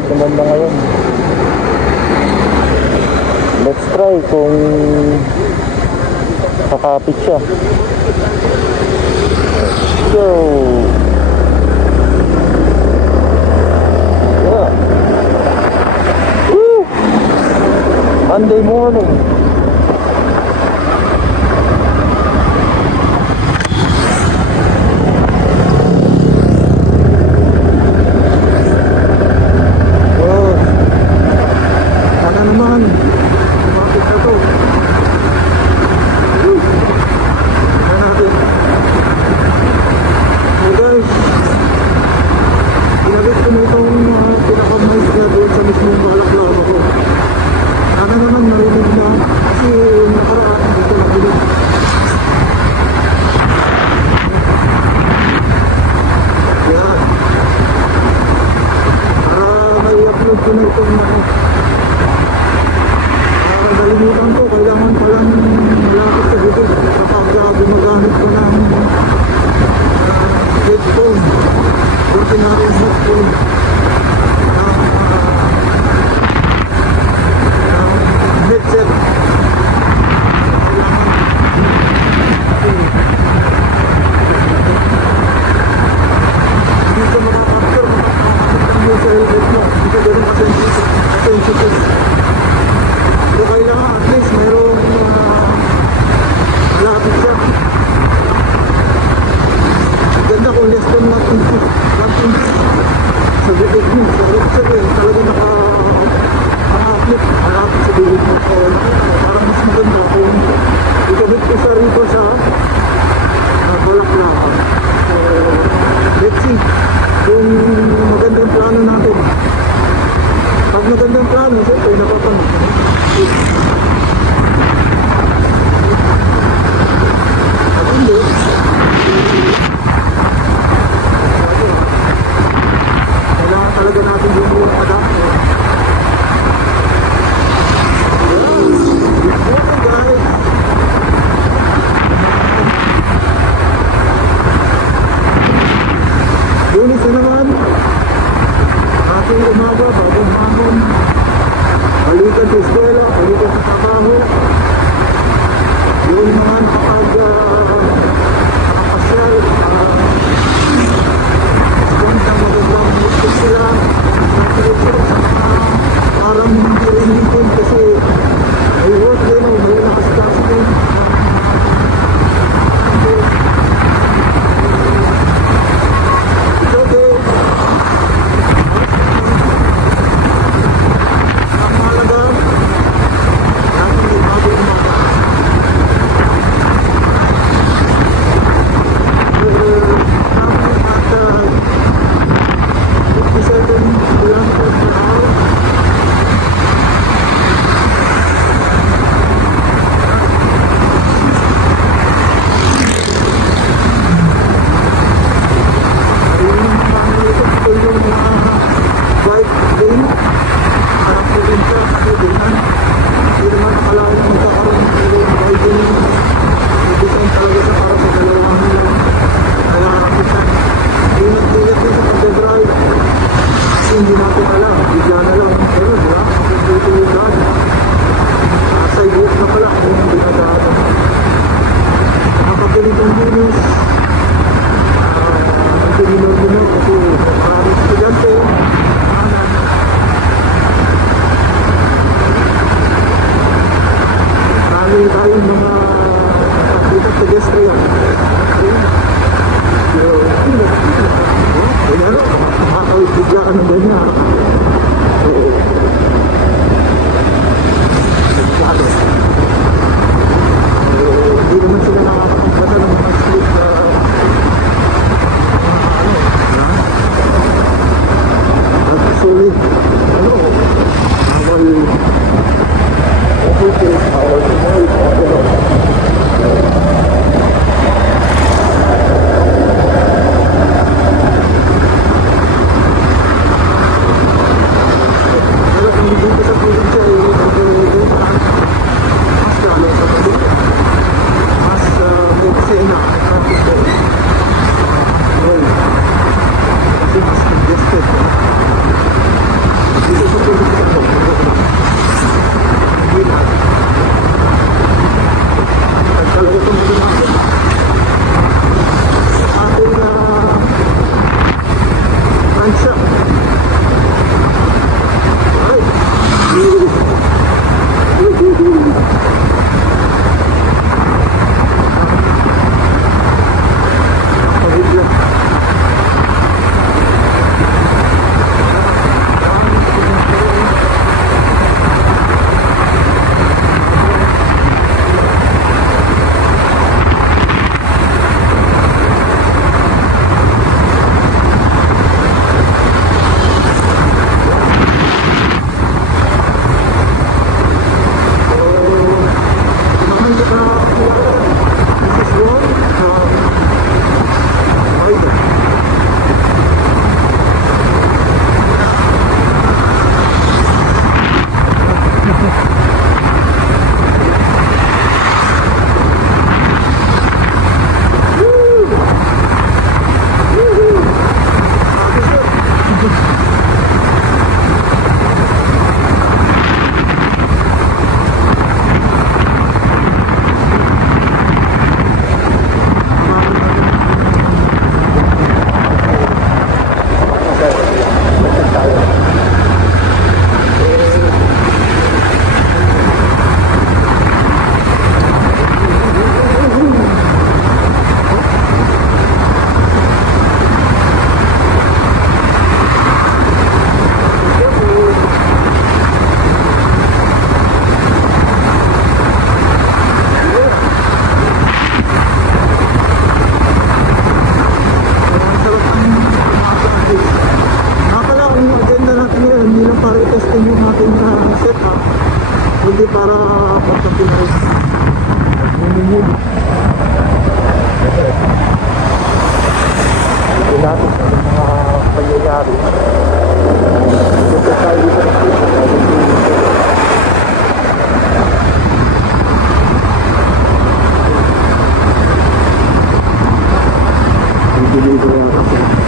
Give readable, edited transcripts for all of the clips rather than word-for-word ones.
Lord naman na ngayon. Let's try kung kakapit siya. So yeah. Woo! Monday morning. Nalimutan ko, kailangan palang malapit sa bukid kapag gumagamit ko ng headphone, ordinary headphone ng headset. Hindi ka makakapture mo sa helmet mo, hindi ka ganun ka-sensitive. So kailangan at least mayroong lapit siya. Ganda kung less than 1 inch sa bibig mo. So sabihin talaga naka-upload malapit sa bibig mo. So parang mas maganda kung ikabit ko sa rito sa balaklakan. So let's see kung magandang plano natin. Pag magandang plano, siyempre napapanood. Kailangan talaga natin yung adapter. Okay guys, Lunes na naman, ating umaga, bagong hapon. Balikan sa eskwela, balikan sa trabaho. Yung mga nakapasyal, gandang magandang gusto sila. Parang hindi rin din kasi may work din o may nakasitasi din. It's okay. Ang mahalaga, natin may bago umaga. Hindi natin alam, bigla na lang pero diba? Dito yung daan sa ibig na pala kung hindi na daan kapag ganitong dinis ang pinilor kasi maraming estudyante marami tayong mga aktivitas pedestrian kaya makakawit biglaan ng ganyan hindi naman sila nakakapagpata ng mga slip na actually bawal okay, bawal para pagka-Pinoy. Ngunit-ngunit. Hindi natin sa mga pangyayari. Ito tayo dito na dito. Bibili ko yata sila.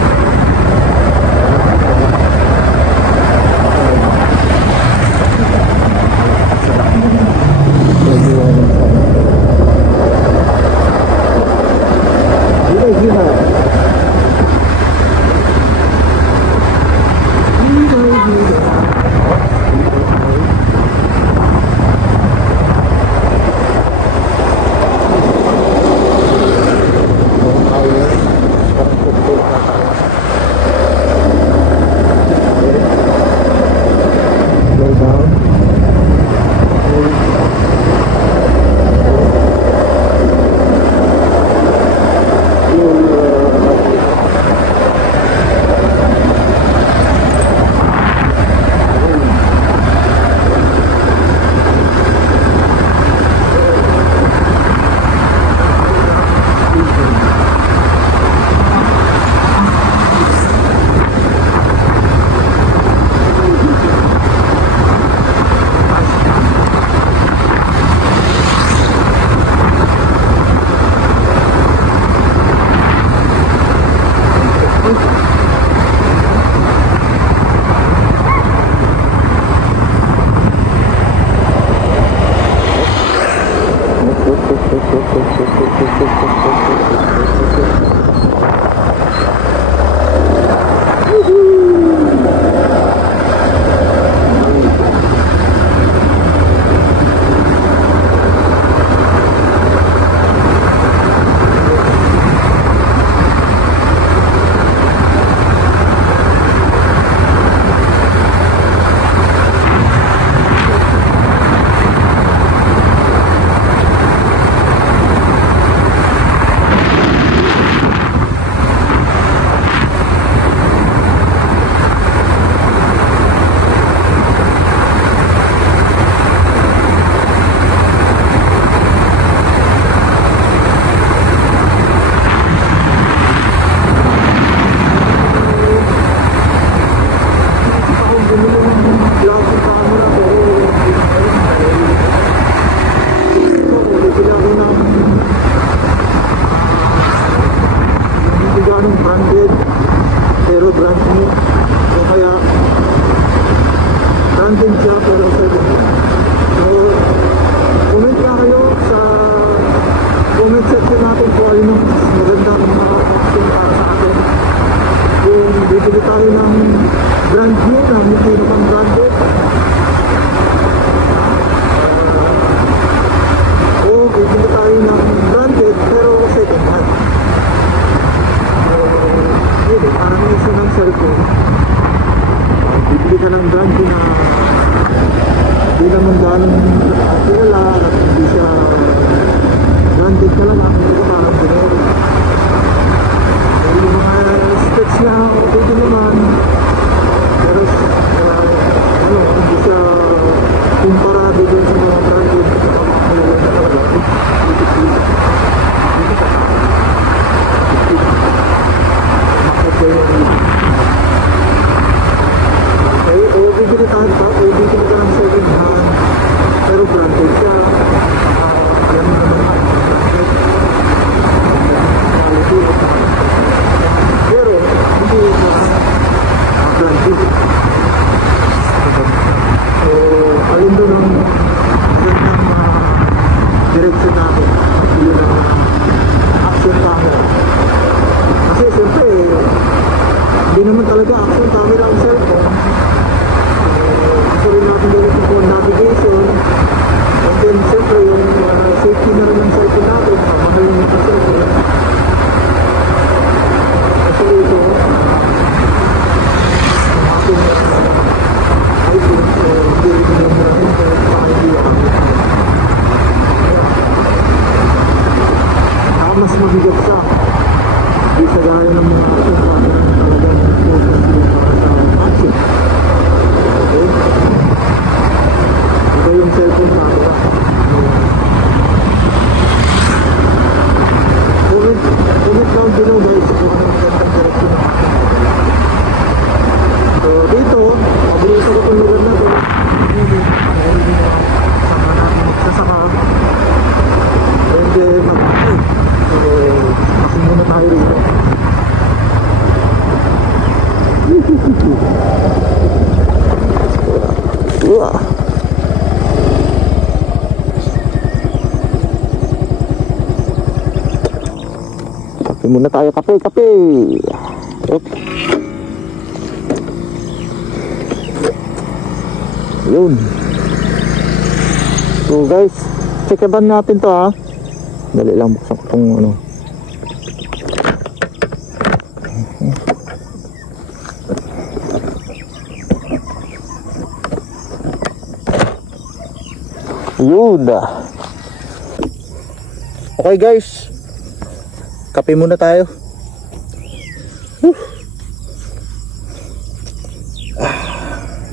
cellphone natin. Kape muna tayo, kape, kape. Yup. Yun. So guys, checkaban natin to ha. Dali lang, buksan ko tong ano. Yun. Okay guys, kape muna tayo.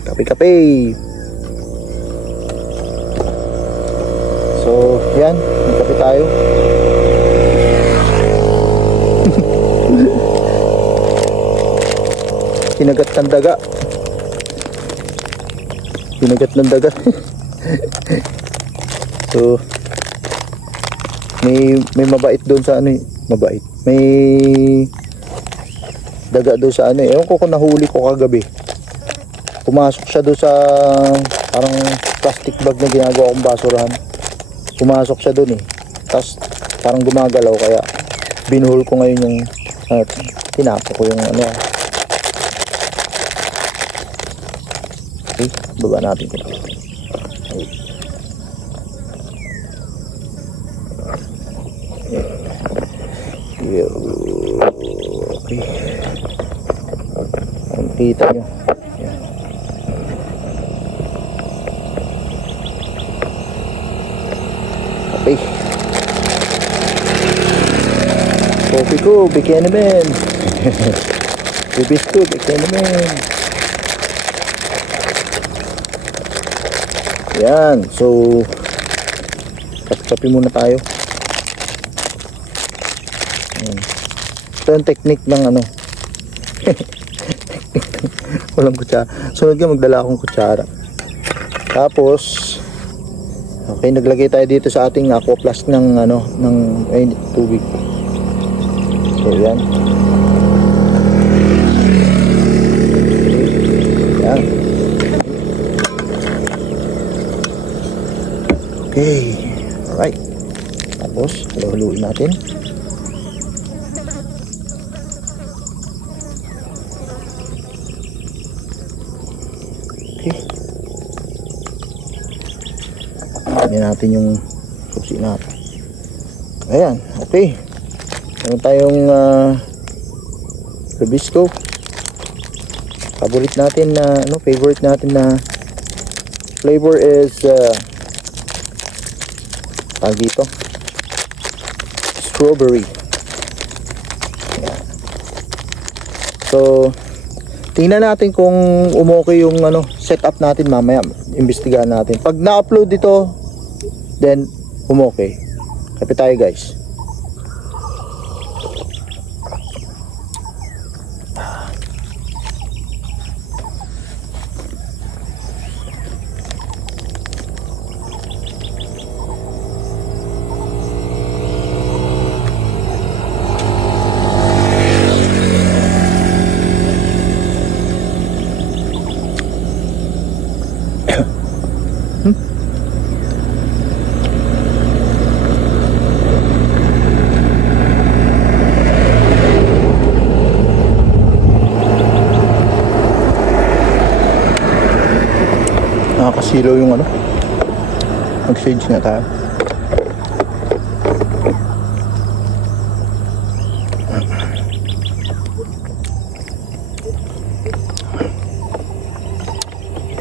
Kape-kape. So yan, kape tayo. Kinagat ng daga. Kinagat ng daga. So may mabait doon sa ano, mabait. May daga doon sa ano, ewan ko kung nahuli ko kagabi. Pumasok siya doon sa parang plastic bag na ginagawa kong basurahan. Pumasok siya doon eh. Tapos parang gumagalaw, kaya binuhol ko ngayon yung tinapo ko yung ano. Okay, baba natin ito. Okay. Kung kita nyo. Yan. Okay. Coffee ko, bigyan naman. Bibis ko, bigyan naman. Yan. So, kape muna tayo. Ito yung technique ng ano. Walang kutsara. Sunod nga, magdala akong kutsara. Tapos okay, naglagay tayo dito sa ating aqua flask ng ano, ng tubig. So yan. Yan. Okay. Alright. Tapos haluin natin. Okay. Ayan natin yung susi natin. Ayan, okay. Meron tayong Rubisco. Favorite natin na favorite natin na flavor is dito, strawberry. Ayan. So tingnan natin kung umokay yung setup natin mamaya. Imbestigahan natin. Pag na-upload dito, then umokay. Kapit tayo guys. Nakakasilaw yung mag-shades nga tayo.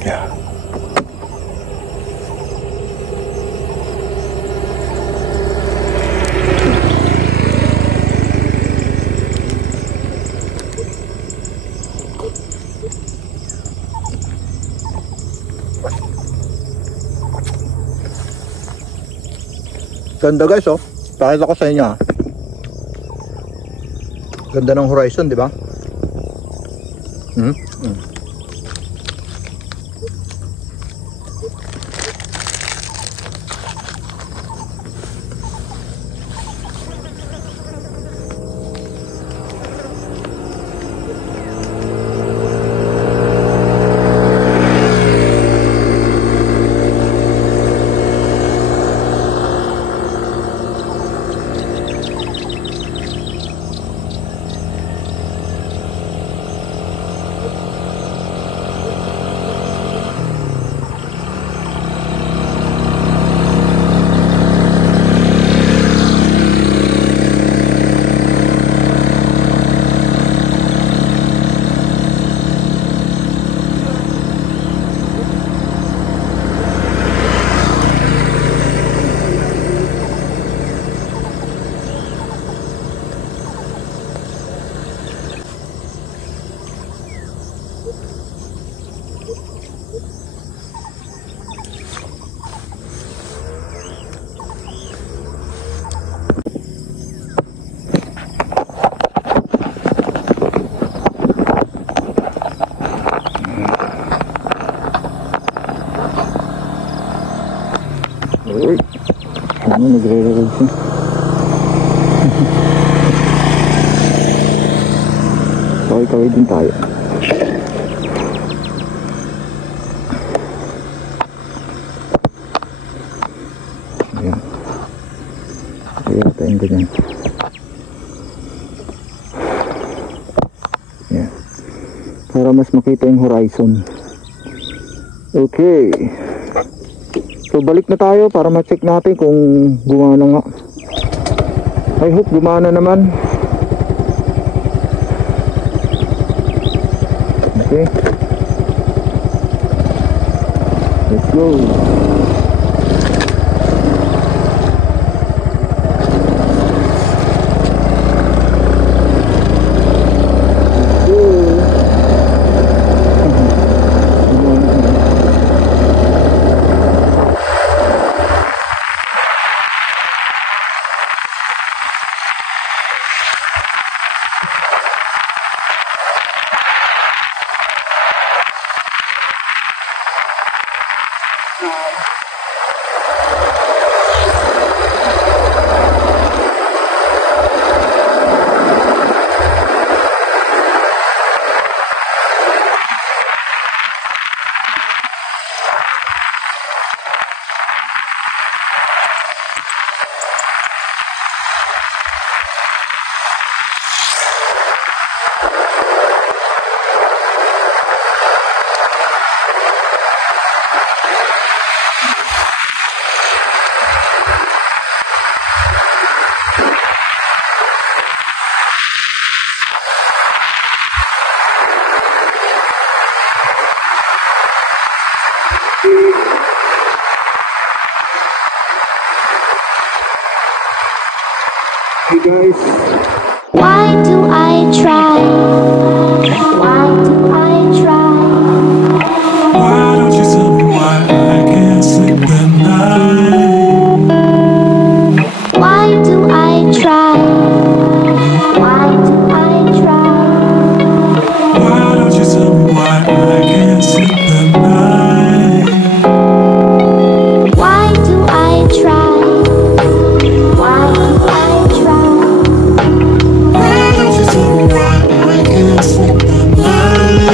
Yeah. Ganda guys, oh. Pakita ko sa inyo. Ganda ng horizon, di ba? Uy, ano, nagre-record siya. Kaway-kaway din tayo. Ayan. Kaya tayo ganyan. Ayan. Para mas makita yung horizon. Okay. So balik na tayo para ma-check natin kung gumana nga. I hope gumana naman. Okay. Let's go. Hey guys. Why do I try? Why do I try? Why don't you tell me why I can't sleep at night? Why do I try? Why do I try? Why don't you tell me why I can't sleep at night? Why do I try? Why do I try? Why don't you tell me why I can't sleep at night?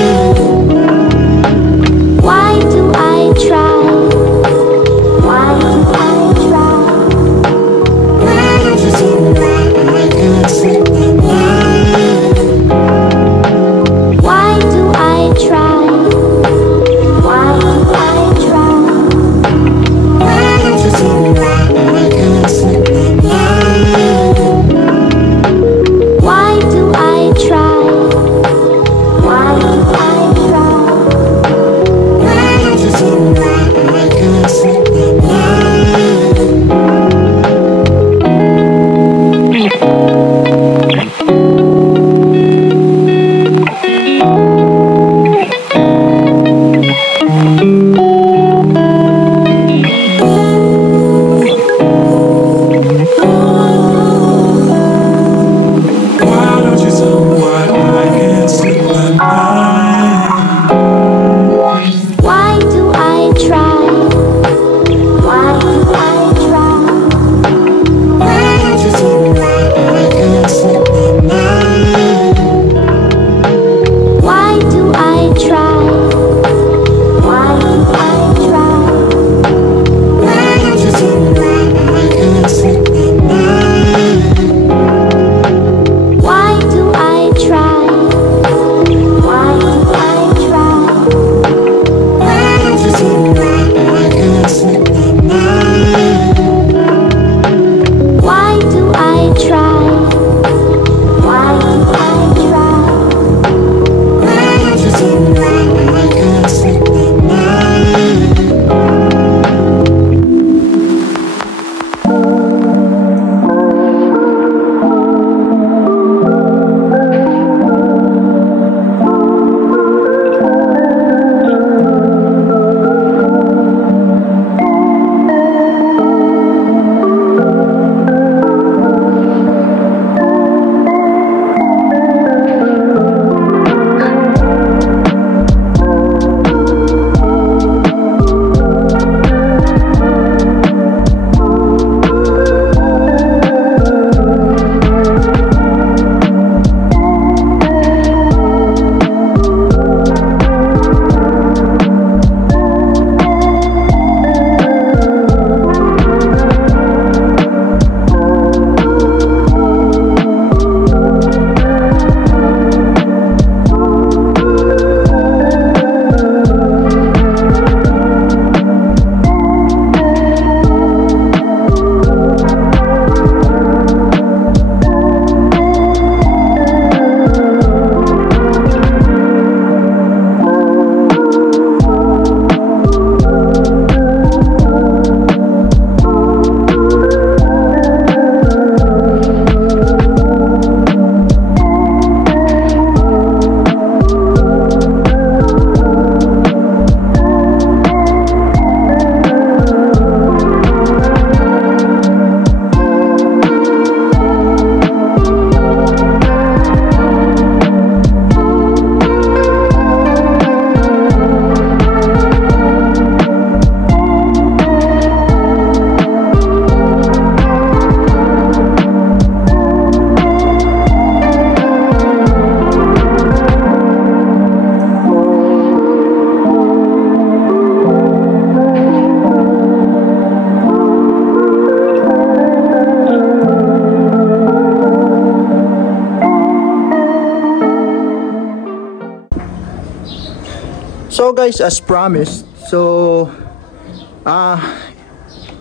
guys, as promised, so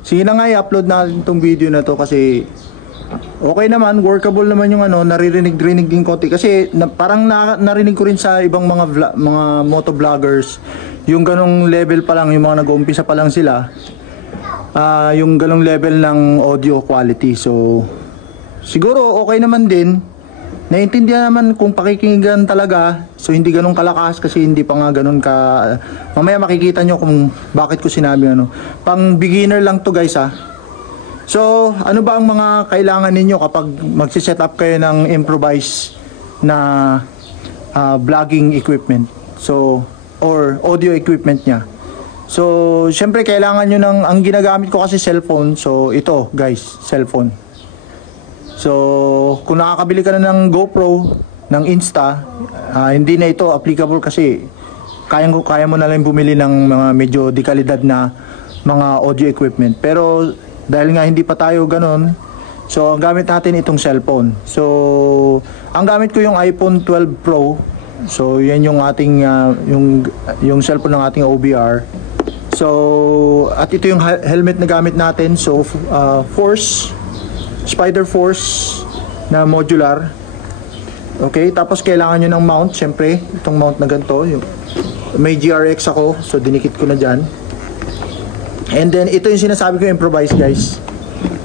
sige na nga i-upload natin itong video na to kasi okay naman, workable naman yung ano, naririnig-rinig din konti kasi parang narinig ko rin sa ibang mga motovloggers yung ganong level pa lang, yung mga nag-uumpisa pa lang sila, yung ganong level ng audio quality. So siguro okay naman din, naiintindihan naman kung pakikinggan talaga. So hindi ganun kalakas kasi hindi pa nga ganun ka, mamaya makikita nyo kung bakit ko sinabi ano. Pang beginner lang to guys ha. So ano ba ang mga kailangan ninyo kapag magsiset up kayo ng improvise na vlogging equipment, so or audio equipment nya. So syempre kailangan nyo ng, ang ginagamit ko kasi cellphone, so ito guys, cellphone. So kung nakakabili ka na ng GoPro, ng Insta, hindi na ito applicable kasi kaya mo na lang bumili ng mga medyo di kalidad na mga audio equipment. Pero dahil nga hindi pa tayo ganun, so ang gamit natin itong cellphone. So ang gamit ko yung iPhone 12 Pro. So yan yung ating yung cellphone ng ating OBR. So at ito yung helmet na gamit natin. So Spider Force na modular. Okay, tapos kailangan nyo ng mount, syempre itong mount na ganito, may GRX ako, so dinikit ko na dyan. And then ito yung sinasabi ko, improvise guys.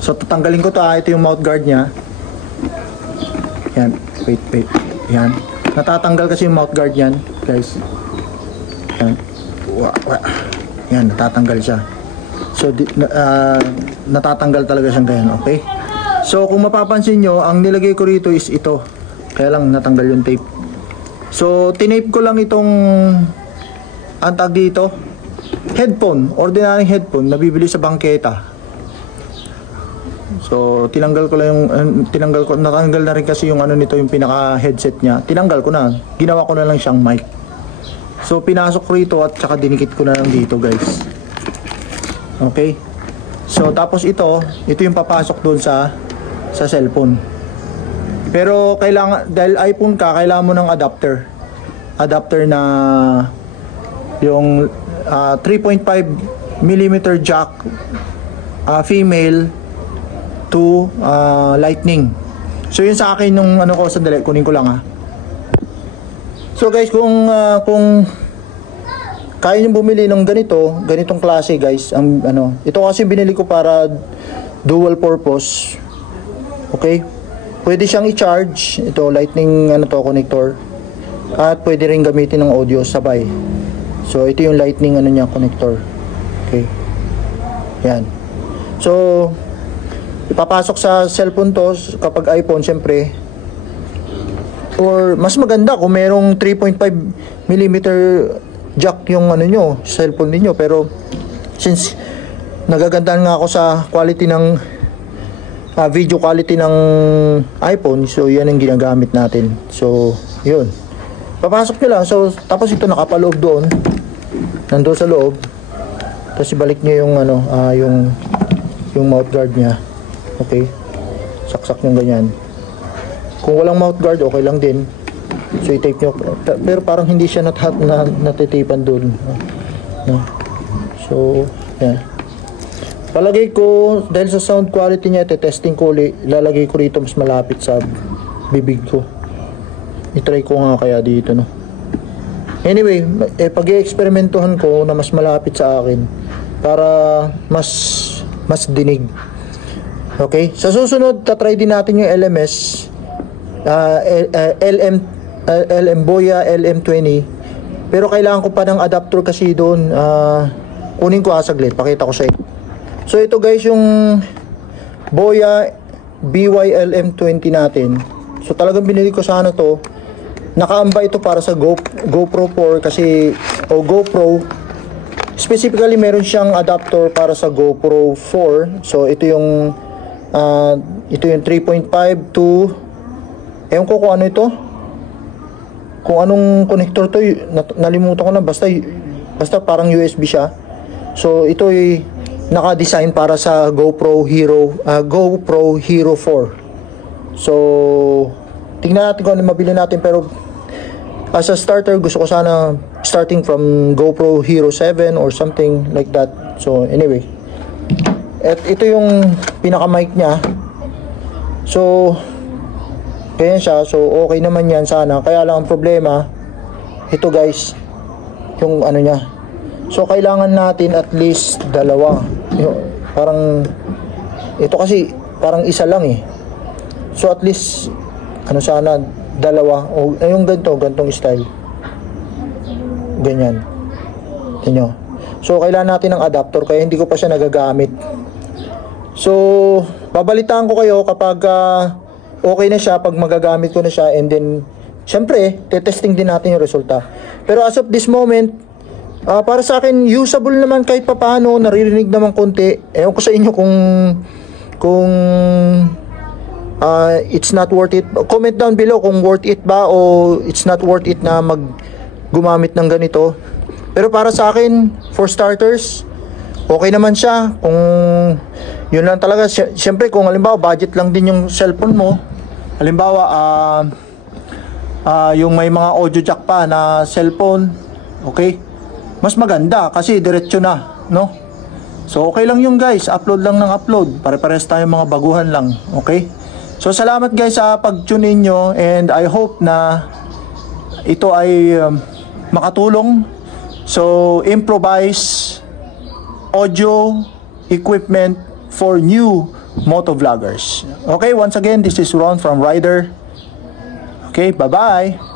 So tatanggalin ko to, ito yung mouth guard nya. Yan, wait, yan, natatanggal kasi yung mouth guard yan guys. Yan, yan, natatanggal siya. So natatanggal talaga siyang ganyan. Okay, so kung mapapansin nyo, ang nilagay ko rito is ito, kaya lang natanggal yung tape. So tinape ko lang itong antag dito, headphone, ordinary headphone nabibili sa bangketa. So tinanggal ko lang yung natanggal na rin kasi yung ano nito, yung pinaka headset nya, tinanggal ko na, ginawa ko na lang siyang mic. So pinasok ko rito at saka dinikit ko na lang dito guys. Okay, so tapos ito yung papasok doon sa cellphone. Pero kailangan, dahil iPhone ka, kailangan mo ng adapter na yung 3.5mm jack, female to lightning. So yun sa akin nung ano ko, sandali kunin ko lang ha. So guys, kung kaya nyo bumili ng ganitong klase guys, ang ano, ito kasi binili ko para dual purpose. Okay, pwede siyang i-charge, ito lightning ano to, connector, at pwede rin gamitin ng audio sabay. So ito yung lightning ano niya, connector. Okay, yan. So ipapasok sa cellphone to kapag iPhone syempre, or mas maganda kung merong 3.5mm jack yung ano nyo, cellphone niyo. Pero since nagagandahan nga ako sa quality ng video quality ng iPhone, so yan ang ginagamit natin. So yun, papasok nyo lang. So tapos ito nakapaloob doon, nandoon sa loob, tapos ibalik nyo yung ano, yung mouth guard nya. Okay, saksak nyo ganyan. Kung walang mouth guard okay lang din, so i-tape nyo, pero parang hindi siya natitipan doon, no? So yan, palagay ko dahil sa sound quality niya, testing ko ulit, lalagay ko rito mas malapit sa bibig ko. I-try ko nga kaya dito, no? Anyway, pag i-experimentuhan ko na mas malapit sa akin para mas dinig. Okay, sa susunod tatry din natin yung LMS, LM Boya LM20, pero kailangan ko pa ng adapter kasi doon. Kunin ko saglit, pakita ko sa inyo. So ito guys yung Boya BY-LM20 natin. So talagang binili ko sana to. Nakaamba ito para sa GoPro 4 kasi, o GoPro specifically, meron siyang adapter para sa GoPro 4. So ito yung 3.5 to, ewan ko kung ano ito, kung anong connector to, nalimutan ko na, basta parang USB siya. So ito ay naka-design para sa GoPro Hero 4. So tingnan natin kung ano mabili natin, pero as a starter gusto ko sana starting from GoPro Hero 7 or something like that. So anyway, at ito yung pinaka mic niya. So ganyan siya. So okay naman yan sana. Kaya lang ang problema, ito guys, yung ano niya. So kailangan natin at least dalawa. Parang ito kasi parang isa lang eh. So at least ano sana, dalawa o yung gantong style. Ganyan. Tingnan. So kailangan natin ng adapter kaya hindi ko pa siya nagagamit. So babalitaan ko kayo kapag okay na siya, pag magagamit ko na siya, and then syempre testing din natin yung resulta. Pero as of this moment, para sa akin usable naman kahit papaano, naririnig naman konti. Ewan ko sa inyo kung it's not worth it. Comment down below kung worth it ba o it's not worth it na gumamit ng ganito. Pero para sa akin, for starters, okay naman siya. Kung yun lang talaga, syempre kung halimbawa budget lang din yung cellphone mo, halimbawa yung may mga audio jack pa na cellphone, okay, mas maganda kasi diretso na, no? So okay lang yung guys, upload lang ng upload, pare-pares tayo mga baguhan lang, okay? So salamat guys sa pag-tune in nyo, and I hope na ito ay makatulong. So improvise audio equipment for new motovloggers. Okay, once again, this is Ron from Rider. Okay, bye-bye.